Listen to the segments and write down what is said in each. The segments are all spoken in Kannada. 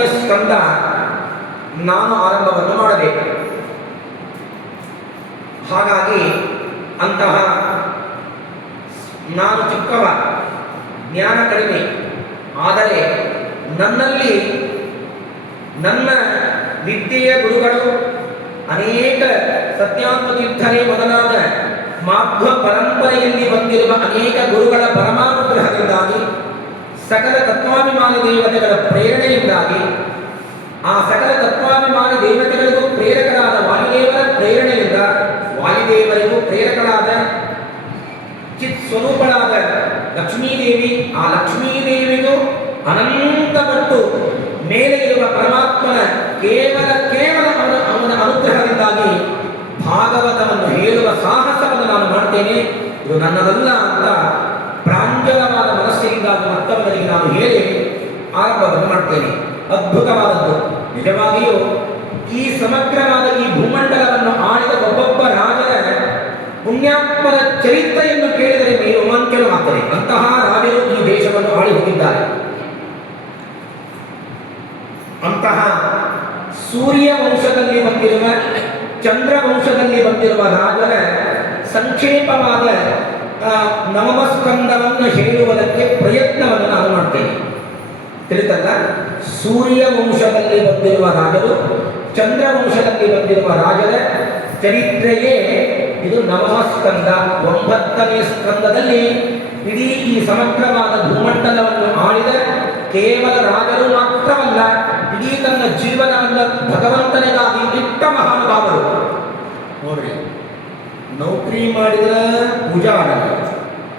9ನೇ ಸ್ಕಂದ ನಾನು ಆರಂಭವನ್ನು ಮಾಡಬೇಕು. ಹಾಗಾಗಿ ಅಂತಹ ನಾನು ಚಿಕ್ಕವ, ಜ್ಞಾನ ಕಡಿಮೆ, ಆದರೆ ನನ್ನಲ್ಲಿ ನನ್ನ ವಿದ್ಯೆಯ ಗುರುಗಳು ಅನೇಕ ಸತ್ಯಾತ್ಮತೀರ್ಥರೇ ಮೊದಲಾದ ಮಾಧ್ವ ಪರಂಪರೆಯಲ್ಲಿ ಬಂದಿರುವ ಅನೇಕ ಗುರುಗಳ ಪರಮಾನುಗ್ರಹದಿಂದಾಗಿ, ಸಕಲ ತತ್ವಾಭಿಮಾನಿ ದೇವತೆಗಳ ಪ್ರೇರಣೆಯಿಂದಾಗಿ, ಆ ಸಕಲ ತತ್ವಾಭಿಮಾನಿ ದೇವತೆಗಳಿಗೂ ಪ್ರೇರಕರಾದ ವಾಯುದೇವರ ಪ್ರೇರಣೆಯಿಂದ, ವಾಯುದೇವರಿಗೂ ಪ್ರೇರಕರಾದ ಚಿತ್ ಸ್ವರೂಪಳಾದ ಲಕ್ಷ್ಮೀದೇವಿ, ಆ ಲಕ್ಷ್ಮೀದೇವಿಗೂ ಅನಂತಪಟ್ಟು ಮೇಲೆ ಇರುವ ಪರಮಾತ್ಮನ ಕೇವಲ ಅವನ ಅನುಗ್ರಹದಿಂದಾಗಿ ಭಾಗವತವನ್ನು ಹೇಳುವ ಸಾಹಸವನ್ನು ನಾನು ಮಾಡ್ತೇನೆ. ಇದು ನನ್ನದಲ್ಲ ಅಂತ ಪ್ರಾಂಜಲವಾದ ಮನಸ್ಸಿನಿಂದಾಗಿ ಮತ್ತೊಬ್ಬರಿಗೆ ನಾನು ಹೇಳಿ ಆರಂಭವನ್ನು ಮಾಡ್ತೇನೆ. ಅದ್ಭುತವಾದದ್ದು. ನಿಜವಾಗಿಯೂ ಈ ಸಮಗ್ರವಾದ ಈ ಭೂಮಂಡಲವನ್ನು ಆಳಿದ ಒಬ್ಬೊಬ್ಬ ರಾಜರ ಪುಣ್ಯಾತ್ಮರ ಚರಿತ್ರೆಯನ್ನು ಕೇಳಿದರೆ ಮೇಲೆ ರೋಮಾಂಚನವಾಗ್ತದೆ. ಅಂತಹ ರಾಜರು ಈ ದೇಶವನ್ನು ಆಳಿ ಹೋಗಿದ್ದಾರೆ. ಅಂತಹ ಸೂರ್ಯ ವಂಶದಲ್ಲಿ ಬಂದಿರುವ, ಚಂದ್ರ ವಂಶದಲ್ಲಿ ಬಂದಿರುವ ರಾಜರ ಸಂಕ್ಷೇಪವಾದ ನವಮಸ್ಕಂದವನ್ನು ಹೇಳುವುದಕ್ಕೆ ಪ್ರಯತ್ನವನ್ನು ನಾನು ಮಾಡ್ತೇನೆ. ತಿಳಿತಲ್ಲ? ಸೂರ್ಯ ವಂಶದಲ್ಲಿ ಬಂದಿರುವ ರಾಜರು, ಚಂದ್ರ ವಂಶದಲ್ಲಿ ಬಂದಿರುವ ರಾಜರ ಚರಿತ್ರೆಯೇ ಇದು ನವಮಸ್ಕಂದ. 9ನೇ ಸ್ಕಂದದಲ್ಲಿ ಇಡೀ ಈ ಸಮಗ್ರವಾದ ಭೂಮಂಡಲವನ್ನು ಆಳಿದ ಕೇವಲ ರಾಜರು ಮಾತ್ರವಲ್ಲ, ಇಡೀ ತನ್ನ ಜೀವನವನ್ನು ಭಗವಂತನಿಗಾಗಿ ಇಟ್ಟ ಮಹಾನುಭಾವರು. ನೋಡ್ರಿ, ನೌಕರಿ ಮಾಡಿದ್ರೆ ಪೂಜಾ ಆಗಲ್ಲ,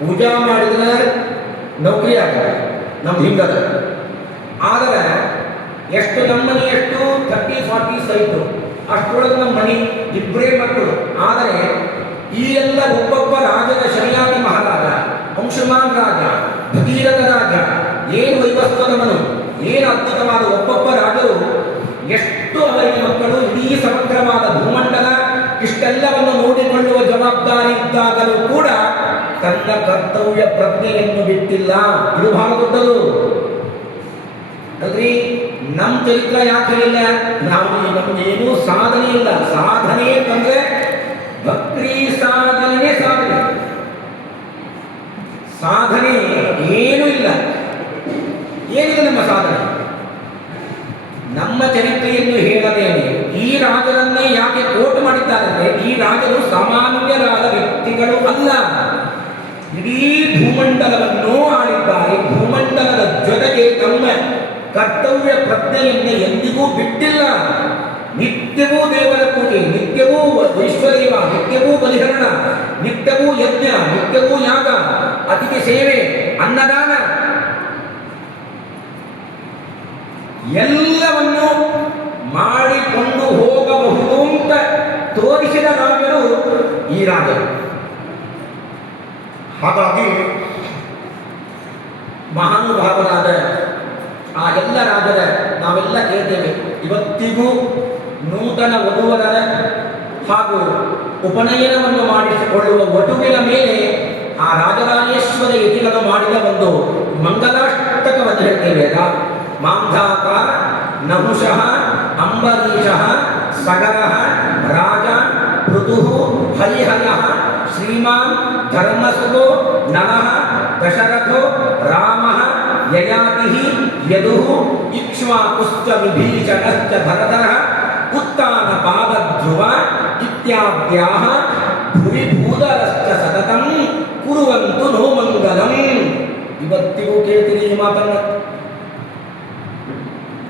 ಪೂಜಾ ಮಾಡಿದ್ರೆ ನೌಕರಿ ಆಗಲ್ಲ. ನಮ್ದು ಹಿಂಗದ. ಆದರೆ ಎಷ್ಟು ನಮ್ಮ ಮನೆ ಎಷ್ಟು 30-40 ಸೈಟು, ಅಷ್ಟರೊಳಗೆ ನಮ್ಮ ಮನೆ ಇಬ್ಬರೇ ಮಕ್ಕಳು. ಆದರೆ ಈ ಎಲ್ಲ ಒಬ್ಬೊಬ್ಬ ರಾಜನ ಶನಿಯಾದಿ ಮಹಾರಾಜ, ಅಂಶುಮಾನ್ ರಾಜ, ಭಗೀರಥ ರಾಜ, ಏನು ವೈವಸ್ವತಮನು, ಏನು ಅದ್ಭುತವಾದ ಒಬ್ಬೊಬ್ಬ ರಾಜರು, ಎಷ್ಟು ಅವರಿಗೆ ಮಕ್ಕಳು, ಇಡೀ ಸಮಗ್ರವಾದ ಭೂಮಂಡಲ ಇಷ್ಟೆಲ್ಲವನ್ನು ನೋಡಿಕೊಳ್ಳುವ ಜವಾಬ್ದಾರಿ ಇದ್ದಾಗಲೂ ಕೂಡ ತನ್ನ ಕರ್ತವ್ಯ ಪ್ರಜ್ಞೆಯನ್ನು ಬಿಟ್ಟಿಲ್ಲ. ಇದು ಬಹಳ ದೊಡ್ಡದು ಅಲ್ರಿ. ನಮ್ಮ ಚರಿತ್ರ ಯಾಕೆ ಇಲ್ಲ? ನಮ್ಗೇನೂ ಸಾಧನೆ ಇಲ್ಲ. ಸಾಧನೆ ಅಂತಂದ್ರೆ ಭಕ್ತಿ ಸಾಧನೆ. ಸಾಧನೆ ಏನೂ ಇಲ್ಲ. ಏನಿದೆ ನಮ್ಮ ಸಾಧನೆ? ನಮ್ಮ ಚರಿತ್ರೆಯನ್ನು ಹೇಳದೇನೆ ಈ ರಾಜರನ್ನೇ ಯಾಕೆ ಕೋಟ್ ಮಾಡಿದ್ದಾರಂದ್ರೆ, ಈ ರಾಜರು ಸಾಮಾನ್ಯರಾದ ವ್ಯಕ್ತಿಗಳು ಅಲ್ಲ. ಇಡೀ ಭೂಮಂಡಲವನ್ನು ಆಳಿದ್ದಾರೆ. ಭೂಮಂಡಲದ ಜೊತೆಗೆ ತಮ್ಮ ಕರ್ತವ್ಯ ಪ್ರಜ್ಞೆಯನ್ನು ಎಂದಿಗೂ ಬಿಟ್ಟಿಲ್ಲ. ನಿತ್ಯವೂ ದೇವರ ಪೂಜೆ, ನಿತ್ಯವೂ ವೈಶ್ವದೇವ, ನಿತ್ಯವೂ ಬಲಿಹರಣ, ನಿತ್ಯವೂ ಯಜ್ಞ, ನಿತ್ಯವೂ ಯಾಗ, ಅತಿಥಿ ಸೇವೆ, ಅನ್ನದಾನ ಎಲ್ಲವನ್ನು ಮಾಡಿಕೊಂಡು ಹೋಗಬಹುದು ಅಂತ ತೋರಿಸಿದ ರಾಜರು ಈ ರಾಜರು. ಹಾಗಾಗಿ ಮಹಾನುಭಾವರಾದ ಆ ಎಲ್ಲ ರಾಜರ ನಾವೆಲ್ಲ ಕೇಳ್ತೇವೆ. ಇವತ್ತಿಗೂ ನೂತನ ವಧುವರರ ಹಾಗೂ ಉಪನಯನವನ್ನು ಮಾಡಿಸಿಕೊಳ್ಳುವ ವಧುವಿನ ಮೇಲೆ ಆ ರಾಜರಾಜೇಶ್ವರ ಯತಿಗಳು ಮಾಡಿದ ಒಂದು ಮಂಗಲಾಷ್ಟಕವನ್ನು ಹೇಳ್ತೇವೆ. ಮಾಂಧಾತ ನಹುಷಃ ಅಂಬರೀಷಃ ಸಗರಃ ರಾಜ ಪೃಥುಃ ಹರಿಹರಃ ಶ್ರೀಮಾನ್ ಧರ್ಮಸುತೋ ನಲಃ ದಶರಥೋ ರಾಮಃ ಯಯಾತಿಃ ಯದುಃ ಇಕ್ಷ್ವಾಕುಶ್ಚ ವಿಭೀಷಣಶ್ಚ ಭರತಃ ಉತ್ತಾನ ಪಾದಧ್ರುವ ಇತ್ಯಾದ್ಯಾಃ ಭುವಿ ಭೂದರಶ್ಚ ಸತತಂ ಕುರುವಂತು ನೋ ಮಂಗಲಂ. ಇವತ್ತಿಗೂ ಕೇಳ್ತೀನಿ ಈ ಮಾತನ್ನು.